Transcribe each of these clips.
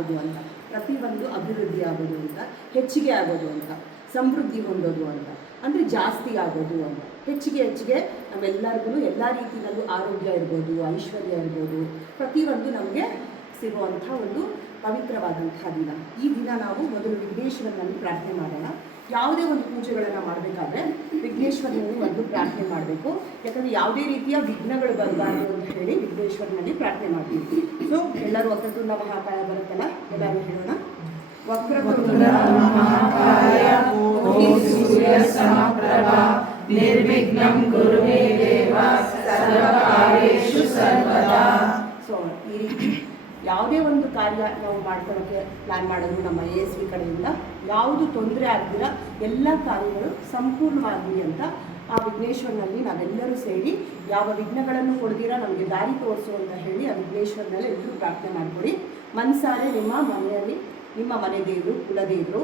ಆಗೋದು ಅಂತ, ಪ್ರತಿಯೊಂದು ಅಭಿವೃದ್ಧಿ ಆಗೋದು ಅಂತ, ಹೆಚ್ಚಿಗೆ ಆಗೋದು ಅಂತ, ಸಮೃದ್ಧಿ ಹೊಂದೋದು ಅಂತ, ಅಂದರೆ ಜಾಸ್ತಿ ಆಗೋದು ಅಂತ. ಹೆಚ್ಚಿಗೆ ನಮ್ಮೆಲ್ಲರಿಗೂ ಎಲ್ಲ ರೀತಿಯಲ್ಲೂ ಆರೋಗ್ಯ ಇರ್ಬೋದು, ಐಶ್ವರ್ಯ ಇರ್ಬೋದು, ಪ್ರತಿಯೊಂದು ನಮಗೆ ಸಿಗುವಂಥ ಒಂದು ಪವಿತ್ರವಾದಂಥ ದಿನ. ಈ ದಿನ ನಾವು ಮೊದಲು ವಿಘ್ನೇಶ್ವರನಲ್ಲಿ ಪ್ರಾರ್ಥನೆ ಮಾಡೋಣ. ಯಾವುದೇ ಒಂದು ಪೂಜೆಗಳನ್ನು ಮಾಡಬೇಕಾದ್ರೆ ವಿಘ್ನೇಶ್ವರನಲ್ಲಿ ಮೊದಲು ಪ್ರಾರ್ಥನೆ ಮಾಡಬೇಕು. ಯಾಕಂದರೆ ಯಾವುದೇ ರೀತಿಯ ವಿಘ್ನಗಳು ಬರಬಾರ್ದು ಅಂತ ಹೇಳಿ ವಿಘ್ನೇಶ್ವರನಲ್ಲಿ ಪ್ರಾರ್ಥನೆ ಮಾಡ್ತೀವಿ. ಸೊ ಎಲ್ಲರೂ ವಕ್ರತುಂಡ ಮಹಾಕಾಯ ಬರುತ್ತಲ್ಲ, ಎಲ್ಲರೂ ಹೇಳೋಣ. ವಕ್ರತುಂಡ ಮಹಾಕಾಯ ಸೂರ್ಯ ಸಮಪ್ರಭ ನಿರ್ವಿಘ್ನಂ ಕುರು ಮೇ ದೇವ ಸರ್ವಕಾರ್ಯೇಷು ಸರ್ವದಾ. ಸೊ ಈ ರೀತಿ ಯಾವುದೇ ಒಂದು ಕಾರ್ಯ ನಾವು ಮಾಡ್ಕೊಳ್ಳೋಕ್ಕೆ ಪ್ಲ್ಯಾನ್ ಮಾಡೋದು ನಮ್ಮ ASV ಕಡೆಯಿಂದ ಯಾವುದು ತೊಂದರೆ ಆಗದಿರ ಎಲ್ಲ ಕಾರ್ಯಗಳು ಸಂಪೂರ್ಣವಾಗಲಿ ಅಂತ ಆ ವಿಘ್ನೇಶ್ವರನಲ್ಲಿ ನಾವೆಲ್ಲರೂ ಸೇರಿ ಯಾವ ವಿಘ್ನಗಳನ್ನು ಕೊಡ್ದಿರ ನಮಗೆ ದಾರಿ ತೋರಿಸು ಅಂತ ಹೇಳಿ ಆ ವಿಘ್ನೇಶ್ವರನಲ್ಲಿ ಎಲ್ಲರೂ ಪ್ರಾರ್ಥನೆ ಮಾಡಿಕೊಡಿ. ಮನಸಾರೆ ನಿಮ್ಮ ಮನೆಯಲ್ಲಿ ನಿಮ್ಮ ಮನೆ ದೇವರು, ಕುಲದೇವರು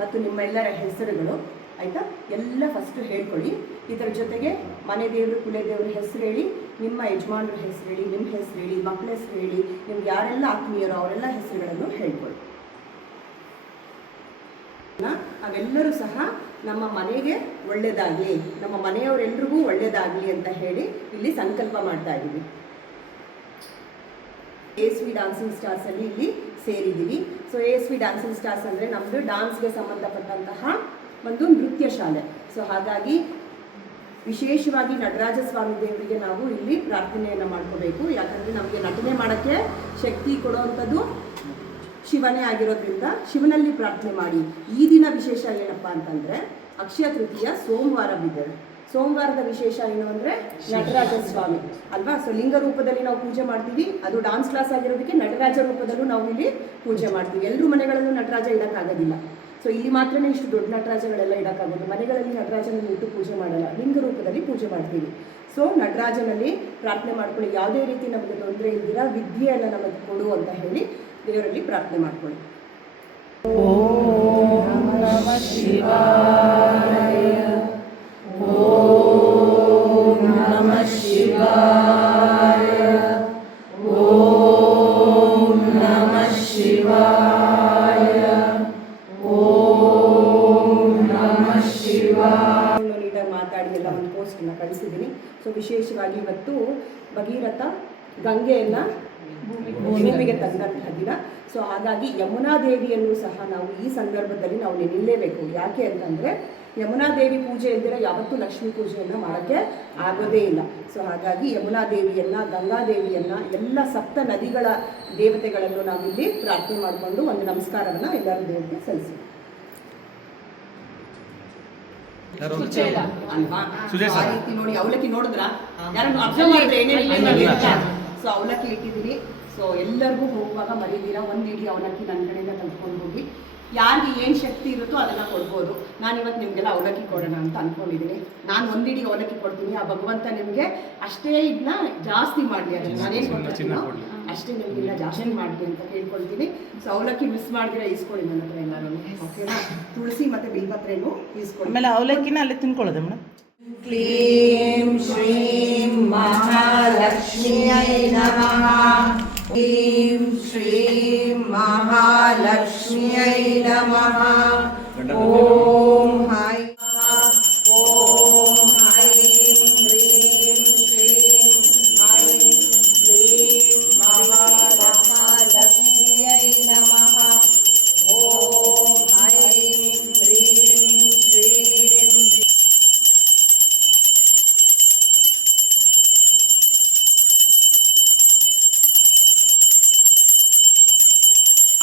ಮತ್ತು ನಿಮ್ಮೆಲ್ಲರ ಹೆಸರುಗಳು ಆಯಿತಾ ಎಲ್ಲ ಫಸ್ಟು ಹೇಳ್ಕೊಳ್ಳಿ. ಇದರ ಜೊತೆಗೆ ಮನೆ ದೇವರು, ಕುಲದೇವ್ರ ಹೆಸರು ಹೇಳಿ, ನಿಮ್ಮ ಯಜಮಾನ್ರ ಹೆಸರು ಹೇಳಿ, ನಿಮ್ಮ ಹೆಸರು ಹೇಳಿ, ಮಕ್ಕಳ ಹೆಸರು ಹೇಳಿ, ನಿಮ್ಗೆ ಯಾರೆಲ್ಲ ಆತ್ಮೀಯರೋ ಅವರೆಲ್ಲ ಹೆಸರುಗಳನ್ನು ಹೇಳ್ಕೊಳ್ಳಿ. ಅವೆಲ್ಲರೂ ಸಹ ನಮ್ಮ ಮನೆಗೆ ಒಳ್ಳೆಯದಾಗಲಿ, ನಮ್ಮ ಮನೆಯವರೆಲ್ರಿಗೂ ಒಳ್ಳೆಯದಾಗಲಿ ಅಂತ ಹೇಳಿ ಇಲ್ಲಿ ಸಂಕಲ್ಪ ಮಾಡ್ತಾ ಇದ್ದೀವಿ. ASV ಡ್ಯಾನ್ಸಿಂಗ್ ಸ್ಟಾರ್ಸಲ್ಲಿ ಇಲ್ಲಿ ಸೇರಿದ್ದೀವಿ. ಸೊ ASV ಡ್ಯಾನ್ಸಿಂಗ್ ಸ್ಟಾರ್ಸ್ ಅಂದರೆ ನಮ್ಮದು ಡ್ಯಾನ್ಸ್ಗೆ ಸಂಬಂಧಪಟ್ಟಂತಹ ಒಂದು ನೃತ್ಯ ಶಾಲೆ. ಸೊ ಹಾಗಾಗಿ ವಿಶೇಷವಾಗಿ ನಟರಾಜ ಸ್ವಾಮಿ ದೇವರಿಗೆ ನಾವು ಇಲ್ಲಿ ಪ್ರಾರ್ಥನೆಯನ್ನು ಮಾಡ್ಕೋಬೇಕು. ಯಾಕಂದರೆ ನಮಗೆ ನಟನೆ ಮಾಡೋಕ್ಕೆ ಶಕ್ತಿ ಕೊಡುವಂಥದ್ದು ಶಿವನೇ ಆಗಿರೋದ್ರಿಂದ ಶಿವನಲ್ಲಿ ಪ್ರಾರ್ಥನೆ ಮಾಡಿ. ಈ ದಿನ ವಿಶೇಷ ಏನಪ್ಪ ಅಂತಂದರೆ ಅಕ್ಷಯ ತೃತೀಯ ಸೋಮವಾರ ಬಿದ್ದರೆ, ಸೋಮವಾರದ ವಿಶೇಷ ಏನು ಅಂದರೆ ನಟರಾಜ ಸ್ವಾಮಿ ಅಲ್ವಾ. ಸೊ ಲಿಂಗ ರೂಪದಲ್ಲಿ ನಾವು ಪೂಜೆ ಮಾಡ್ತೀವಿ. ಅದು ಡಾನ್ಸ್ ಕ್ಲಾಸ್ ಆಗಿರೋದಕ್ಕೆ ನಟರಾಜ ರೂಪದಲ್ಲೂ ನಾವು ಇಲ್ಲಿ ಪೂಜೆ ಮಾಡ್ತೀವಿ. ಎಲ್ಲರೂ ಮನೆಗಳಲ್ಲೂ ನಟರಾಜ ಇಡೋಕ್ಕಾಗೋದಿಲ್ಲ. ಸೊ ಇಲ್ಲಿ ಮಾತ್ರನೇ ಇಷ್ಟು ದೊಡ್ಡ ನಟರಾಜಗಳೆಲ್ಲ ಇಡೋಕ್ಕಾಗೋದು. ಮನೆಗಳಲ್ಲಿ ನಟರಾಜನಲ್ಲಿ ಇಟ್ಟು ಪೂಜೆ ಮಾಡಲ್ಲ, ಲಿಂಗ ರೂಪದಲ್ಲಿ ಪೂಜೆ ಮಾಡ್ತೀವಿ. ಸೊ ನಟರಾಜನಲ್ಲಿ ಪ್ರಾರ್ಥನೆ ಮಾಡ್ಕೊಳ್ಳಿ. ಯಾವುದೇ ರೀತಿ ನಮಗೆ ತೊಂದರೆ ಇಲ್ದಿರ ವಿದ್ಯೆಯನ್ನು ನಮಗೆ ಕೊಡು ಅಂತ ಹೇಳಿ ದೇವರಲ್ಲಿ ಪ್ರಾರ್ಥನೆ ಮಾಡ್ಕೊಳ್ಳಿ. ಓಂ ನಮಃ ಶಿವಾಯ, ಓಂ ನಮಃ ಶಿವಾಯ, ಓಂ ನಮಃ ಶಿವಾಯ, ಓಂ ನಮಃ ಶಿವಾಯ. ಲೀಡರ್ ಮಾತಾಡಿ ಎಲ್ಲ ಒಂದು ಪೋಸ್ಟನ್ನು ಕಳಿಸಿದ್ದೀನಿ. ಸೊ ವಿಶೇಷವಾಗಿ ಇವತ್ತು ಭಗೀರಥ ಗಂಗೆಯನ್ನು ಭೂಮಿಗೆ ತಂದಂತಹ ದಿನ. ಸೊ ಹಾಗಾಗಿ ಯಮುನಾ ದೇವಿಯನ್ನು ಸಹ ನಾವು ಈ ಸಂದರ್ಭದಲ್ಲಿ ನಾವು ನೆನೆಯಲೇಬೇಕು. ಯಾಕೆ ಅಂತಂದರೆ ಯಮುನಾ ದೇವಿ ಪೂಜೆ ಇದ್ದರೆ ಯಾವತ್ತೂ ಲಕ್ಷ್ಮೀ ಪೂಜೆಯನ್ನು ಮಾಡೋಕ್ಕೆ ಆಗೋದೇ ಇಲ್ಲ. ಸೊ ಹಾಗಾಗಿ ಯಮುನಾ ದೇವಿಯನ್ನು, ಗಂಗಾ ದೇವಿಯನ್ನು, ಎಲ್ಲ ಸಪ್ತ ನದಿಗಳ ದೇವತೆಗಳನ್ನು ನಾವಿಲ್ಲಿ ಪ್ರಾರ್ಥನೆ ಮಾಡಿಕೊಂಡು ಒಂದು ನಮಸ್ಕಾರವನ್ನು ಎಲ್ಲರೂ ದೇವರಿಗೆ ಸಲ್ಲಿಸಿ ಅಲ್ವಾ. ಆ ರೀತಿ ನೋಡಿ ಅವಲಕ್ಕಿ ನೋಡಿದ್ರ ಯಾರು ಅಬ್ಸರ್ವ್ ಮಾಡಿದ್ರೆ ಏನೇನು. ಸೊ ಅವಲಕ್ಕಿ ಇಟ್ಟಿದ್ದೀನಿ. ಸೊ ಎಲ್ಲರಿಗೂ ಹೋಗುವಾಗ ಮರೀದಿರ ಒಂದು ಇಡೀ ಅವಲಕ್ಕಿ ನನ್ನ ಕಡೆಯಿಂದ ತಂದ್ಕೊಂಡು ಹೋಗಿ. ಯಾರಿಗೆ ಏನು ಶಕ್ತಿ ಇರುತ್ತೋ ಅದನ್ನು ಕೊಡ್ಬೋದು. ನಾನಿವತ್ತು ನಿಮಗೆಲ್ಲ ಅವಲಕ್ಕಿ ಕೊಡೋಣ ಅಂತ ಅಂದ್ಕೊಂಡಿದ್ದೀನಿ. ನಾನು ಒಂದಿಡಿ ಅವಲಕ್ಕಿ ಕೊಡ್ತೀನಿ. ಆ ಭಗವಂತ ನಿಮಗೆ ಅಷ್ಟೇ ಇದನ್ನ ಜಾಸ್ತಿ ಮಾಡಲಿ, ಅದನ್ನು ನಾನೇನು ಕೊಡ್ತೀನೋ ಅಷ್ಟೇ ನಿಮಗೆಲ್ಲ ಜಾಸ್ತಿ ಮಾಡಲಿ ಅಂತ ಕೇಳ್ಕೊಳ್ತೀನಿ. ಸೊ ಅವಲಕ್ಕಿ ಮಿಸ್ ಮಾಡಿದ್ರೆ ಈಸ್ಕೊಳ್ಳಿ ನನ್ನ ಹತ್ರ ಎಲ್ಲರೂ, ಓಕೆನಾ. ತುಳಸಿ ಮತ್ತು ಬಿಲ್ಪತ್ರೆನೂ ಈಸ್ಕೊಳ್ಳಿ. ಆಮೇಲೆ ಅವಲಕ್ಕಿನ ಅಲ್ಲಿ ತಿನ್ಕೊಳ್ಳೋದು ಮೇಡಮ್. ಕ್ಲೀಂ ಶ್ರೀಂ ಮಹಾಲಕ್ಷ್ಮಿಯೈ ನಮಃ. ಕ್ಲೀಂ ಶ್ರೀಂ ಮಹಾಲಕ್ಷ್ಮಿಯೈ ನಮಃ. ಓಂ ಹೈ ಓಂ ಹೈಂ ಹ್ರೀಂ ಶ್ರೀಂ ಐಂ ಕ್ಲೀಂ ಮಹಾಲಕ್ಷ್ಮಿಯೈ ನಮಃ. ಓಂ ಹೈಂ ಹ್ರೀಂ ಶ್ರೀಂ.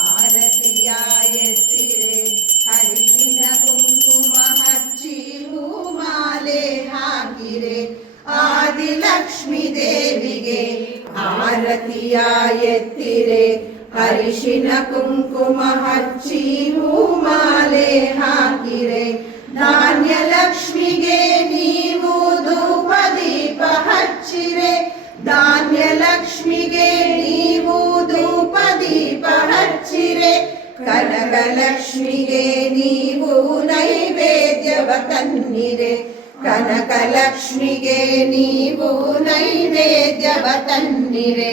ಆರತಿಯ ಎತ್ತಿರೆ ಹರಿಶಿನ ಕುಂಕುಮ ಹಚ್ಚಿ ಹೂಮಾಲೆ ಹಾಕಿರೆ ಆದಿಲಕ್ಷ್ಮೀ ದೇವಿಗೆ. ಆರತಿಯ ಎತ್ತಿರೆ ಹರಿಶಿನ ಕುಂಕುಮ ಹಚ್ಚಿ ಹೂಮಾಲೆ ಹಾಕಿರೆ ಧಾನ್ಯ ಲಕ್ಷ್ಮಿಗೆ ನೀವು ಧೂಪ ದೀಪ ಹಚ್ಚಿರೆ. ಧಾನ್ಯ ಲಕ್ಷ್ಮಿಗೆ ನೀವು ಧೂಪ ದೀಪ ಹಚ್ಚಿರೆ. ಕನಕ ಲಕ್ಷ್ಮಿಗೆ ನೀವು ನೈವೇದ್ಯವ ತನ್ನಿರೆ. ಕನಕ ಲಕ್ಷ್ಮಿಗೆ ನೀವು ನೈವೇದ್ಯವ ತನ್ನಿರೆ.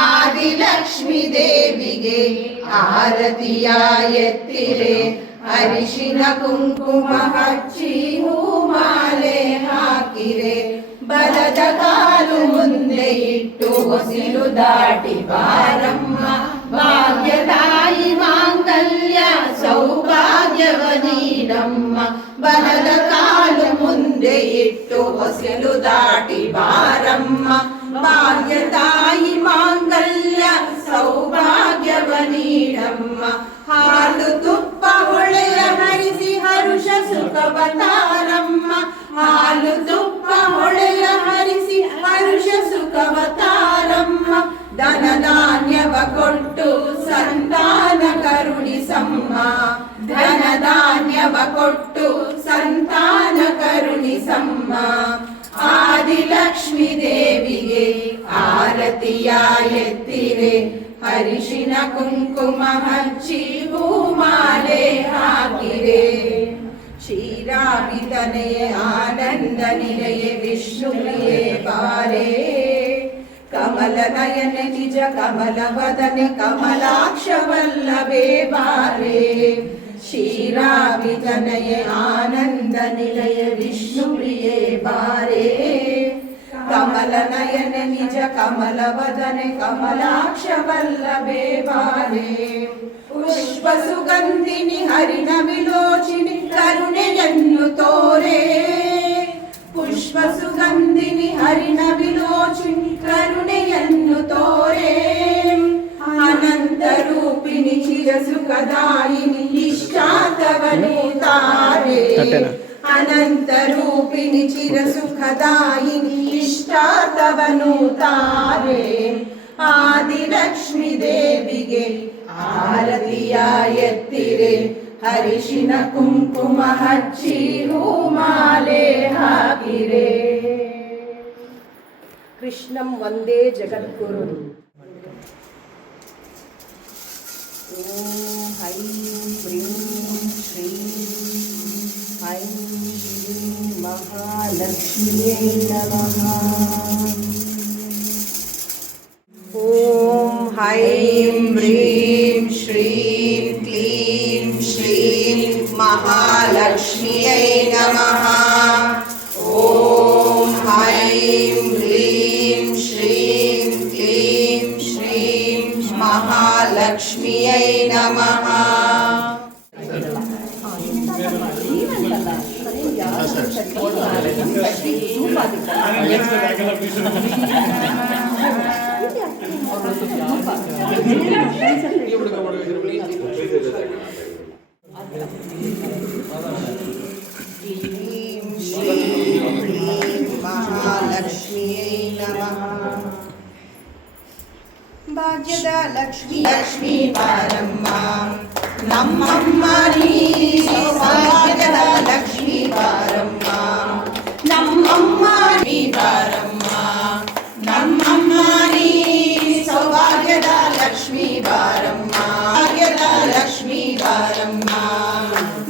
ಆದಿಲಕ್ಷ್ಮಿ ದೇವಿಗೆ ಆರತಿಯ ಎತ್ತಿರೆ, ಅರಿಶಿನ ಕುಂಕುಮ ಹಚ್ಚಿ ಹೂಮಾಲೆ ಹಾಕಿರೆ, ಬಲದ ಕಾಲು ಮುಂದೆ ಇಟ್ಟು ಹೊಸಿಲು ದಾಟಿ ಬಾರಮ್ಮ, ಭಾಗ್ಯದಾಯಿ ಮಾಂಗಲ್ಯ ಸೌಭಾಗ್ಯವ ನೀಡಮ್ಮ, ಬಲದ ಕಾಲು ಮುಂದೆ ಇಟ್ಟು ಹೊಸಿಲು ದಾಟಿ ಬಾರಮ್ಮ, ಭಾಗ್ಯದಾಯಿ ಮಾಂಗಲ್ಯ ಸೌಭಾಗ್ಯವ ನೀಡಮ್ಮ, ಹಾಲು ತುಪ್ಪ ಹೊಳೆಯ ಹರಿಸಿ ಹರುಷ ಸುಖವ ತಾರಮ್ಮ, ಹಾಲು ತುಪ್ಪ ಹೊಳೆಯ ಹರಿಸಿ ಹರುಷ ಸುಖವ ತಾರಮ್ಮ, ಧನ ಧಾನ್ಯವ ಕೊಟ್ಟು ಸಂತಾನ ಕರುಣಿಸಮ್ಮ, ಧನ ಧಾನ್ಯವ ಕೊಟ್ಟು ಸಂತಾನ ಕರುಣಿಸಮ್ಮ, ಆದಿಲಕ್ಷ್ಮಿ ದೇವಿಗೆ ಆರತಿಯ ಎತ್ತಿರೆ, ಅರಿಶಿನ ಕುಂಕುಮ ಹಚ್ಚಿ ಹೂಮಾಲೆ ಹಾಕಿರೆ, ಕ್ಷೀರಾಭಿತನೆಯ ಆನಂದ ನಿಲಯ ವಿಷ್ಣುಪ್ರಿಯೇ ಬಾರೆ, ಕಮಲ ನಯನ ನಿಜ ಕಮಲ ವದನೆ ಕಮಲಾಕ್ಷ ವಲ್ಲಭೆ ಬಾರೆ, ಕ್ಷೀರಾಭಿತನಯ ಆನಂದ ನಿಲಯ ವಿಷ್ಣುಪ್ರಿಯೇ ಬಾರೆ, ಕಮಲ ನಯನ ನಿಜ ಕಮಲ ವದನೆ ಕಮಲಾಕ್ಷ ವಲ್ಲಭೆ ಬಾರೆ, ಪುಷ್ಪ ಸುಗಂಧಿನಿ ಹರಿಣ ವಿಲೋಚಿನಿ ಕರುಣೆಯನ್ನು ತೋರೆ, ಪುಷ್ಪ ಸುಗಂಧಿನಿ ಹರಿಣ ವಿಲೋಚಿನಿ ಕರುಣೆಯನ್ನು ತೋರೆ, ಅನಂತ ರೂಪಿಣಿ ಚಿರ ಸುಖದಾಯಿನಿ ಇಷ್ಟಾರ್ಥವನ್ನು ತಾರೆ, ಅನಂತ ರೂಪಿಣಿ ಚಿರ ಸುಖದಾಯಿನಿ ಇಷ್ಟಾರ್ಥವನ್ನು ತಾರೆ, ಆದಿಲಕ್ಷ್ಮಿ ದೇವಿಗೆ ಆರತಿಯ ಎತ್ತಿರೆ, ಅರಿಶಿನ ಕುಂಕುಮ ಹಚ್ಚಿ ಹೂಮಾಲೆ ಹಾಕಿರೆ, ಕೃಷ್ಣಂ ವಂದೇ ಜಗದ್ಗುರು. ಓಂ ಹೈಂ ಹ್ರೀಂ ಶ್ರೀಂ ಐಂ ಶ್ರೀಂ ಮಹಾಲಕ್ಷ್ಮಿಯೇ ನಮಃ. ಓಂ ಹೈಂ ಹ್ರೀಂ ಶ್ರೀಂ ಕ್ಲೀಂ ಶ್ರೀಂ ಮಹಾಲಕ್ಷ್ಮಿಯೈ ನಮಃ. ಓಂ ಹೈಂ ಹ್ರೀಂ ಶ್ರೀಂ ಕ್ಲೀಂ ಶ್ರೀಂ ಮಹಾಲಕ್ಷ್ಮಿಯೈ ನಮಃ. ಮಹಾಲಕ್ಷ್ಮಿಯೈ ನಮಃ. ಭಾಗ್ಯದ ಲಕ್ಷ್ಮಿ ಲಕ್ಷ್ಮೀ ಬಾರಮ್ಮ, ನಮ್ಮಮ್ಮ ನೀ ಭಾಗ್ಯದ ಲಕ್ಷ್ಮೀ ಬಾರಮ್ಮ, ನಮ್ಮಮ್ಮ ನೀ ಬಾರಮ್ಮ, ನಮ್ಮಮ್ಮ ನೀ ಸೌಭಾಗ್ಯದ ಲಕ್ಷ್ಮೀ ಬಾರಮ್ಮ, ಭಾಗ್ಯದ ಲಕ್ಷ್ಮೀ ಬಾರಮ್ಮ,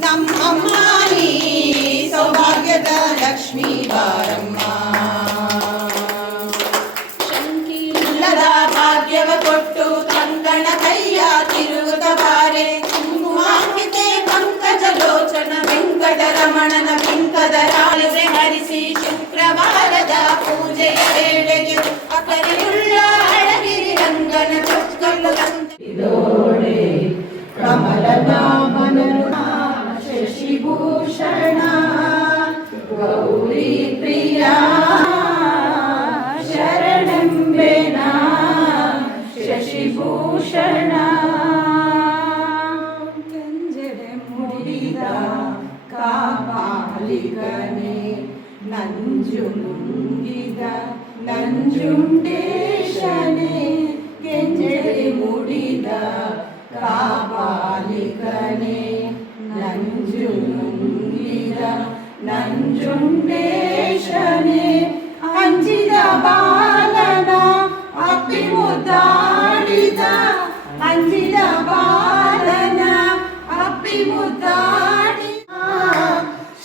ನಮ್ಮಮ್ಮ ನೀ ಸೌಭಾಗ್ಯದ ಲಕ್ಷ್ಮೀ ಬಾರಮ್ಮ. ಭಾಗ್ಯವ ಕೊಟ್ಟು ಕಂಕಣ ಕೈಯ ತಿರುಗುತ್ತ ಬಾರೆ, ಕುಂಕುಮಾಂಬಿಕೆ ಪಂಕಜ ಲೋಚನ ವೆಂಕಟರಮಣನ ಬಿಂಕದ ರಾಳಿಗೆ ಹರಿಸಿ, ಶುಕ್ರವಾರದ ಪೂಜೆಯ ವೇಳೆಗೆ ಅಕರೆಯುಳ್ಳ ಅಳಗಿರಿ ರಂಗನ ಚೊಕ್ಕಲು ಕಂದೋಡೆ, ಕಮಲನಾಮನನು ಶಶಿಭೂಷಣ ಗೌರಿ ಪ್ರಿಯ ಶರಣೆಂಬೆನ ಶಶಿಭೂಷಣ, ಕಂಜಡೆ ಮುಡಿದ ಕಾಪಾಲಿಕನೆ, ನಂಜು ನುಂಗಿದ ನಂಜುಂಡೇಶನೆ, ಕೆಂಜಡೆ ಮುಡಿದ ಕಾಪಾಲಿಕನೆ, ನಂಜು ನುಂಗಿದ ನಂಜುಂಡೇಶನೆ, ಅಂಜಿದ ಬಾಲನ ಅಪ್ಪಿ ಮುದ್ದಾಡಿದ, ಅಂಜಿದ ಬಾಲನ ಅಪ್ಪಿ ಮುದ್ದಾಡಿದ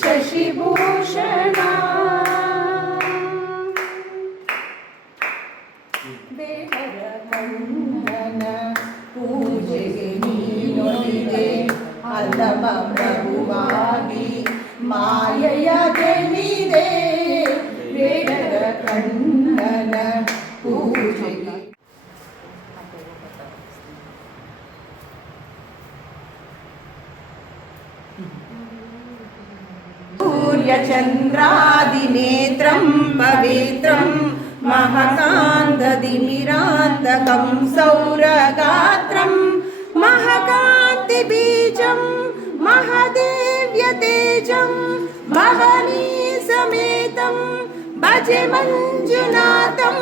ಶಶಿಭೂಷಣ. ಬೇಡರ ಮಾಯೆಯ ಜನಿದೆ ವೇದದ ಕಣ್ಣನ ಪೂಜೆಗೆ. सूर्यचन्द्रादिनेत्रं पवित्रं महकान्तदिमिरान्तकं सौरगात्रं महकान्तिबीजं महदेव्यतेजं महनीसमेतं भजे मञ्जुनाथं